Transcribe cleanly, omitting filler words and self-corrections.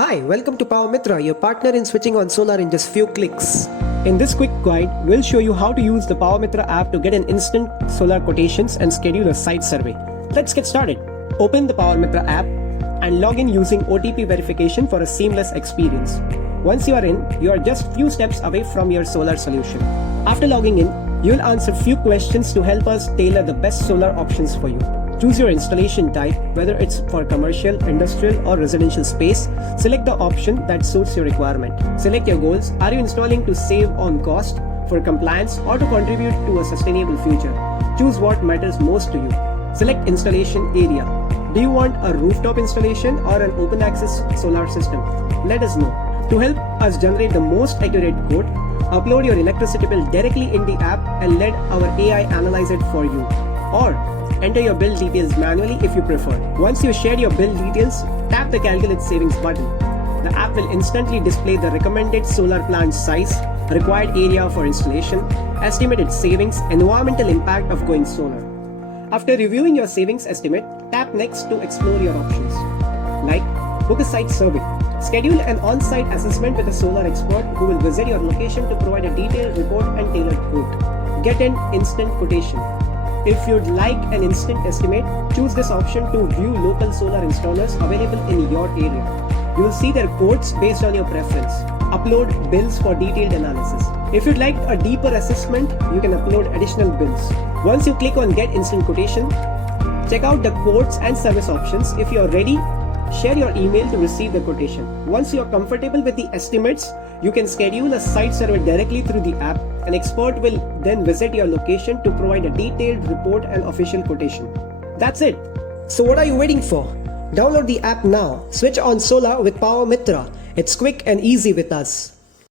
Hi, welcome to PowerMitra, your partner in switching on solar in just few clicks. In this quick guide, we'll show you how to use the PowerMitra app to get an instant solar quotations and schedule a site survey. Let's get started. Open the PowerMitra app and log in using OTP verification for a seamless experience. Once you are in, you are just few steps away from your solar solution. After logging in, you'll answer few questions to help us tailor the best solar options for you. Choose your installation type, whether it's for commercial, industrial or residential space. Select the option that suits your requirement. Select your goals. Are you installing to save on cost, for compliance or to contribute to a sustainable future? Choose what matters most to you. Select installation area. Do you want a rooftop installation or an open access solar system? Let us know. To help us generate the most accurate quote, upload your electricity bill directly in the app and let our AI analyze it for you. Or enter your bill details manually if you prefer. Once you share your bill details, tap the Calculate Savings button. The app will instantly display the recommended solar plant size, required area for installation, estimated savings, environmental impact of going solar. After reviewing your savings estimate, tap Next to explore your options. Like book a site survey. Schedule an on-site assessment with a solar expert who will visit your location to provide a detailed report and tailored quote. Get an instant quotation. If you'd like an instant estimate, choose this option to view local solar installers available in your area. You will see their quotes based on your preference. Upload bills for detailed analysis. If you'd like a deeper assessment, you can upload additional bills. Once you click on Get Instant Quotation, check out the quotes and service options. If you are ready, share your email to receive the quotation. Once you are comfortable with the estimates, you can schedule a site survey directly through the app. An expert will then visit your location to provide a detailed report and official quotation. That's it. So what are you waiting for? Download the app now. Switch on solar with PowerMitra. It's quick and easy with us.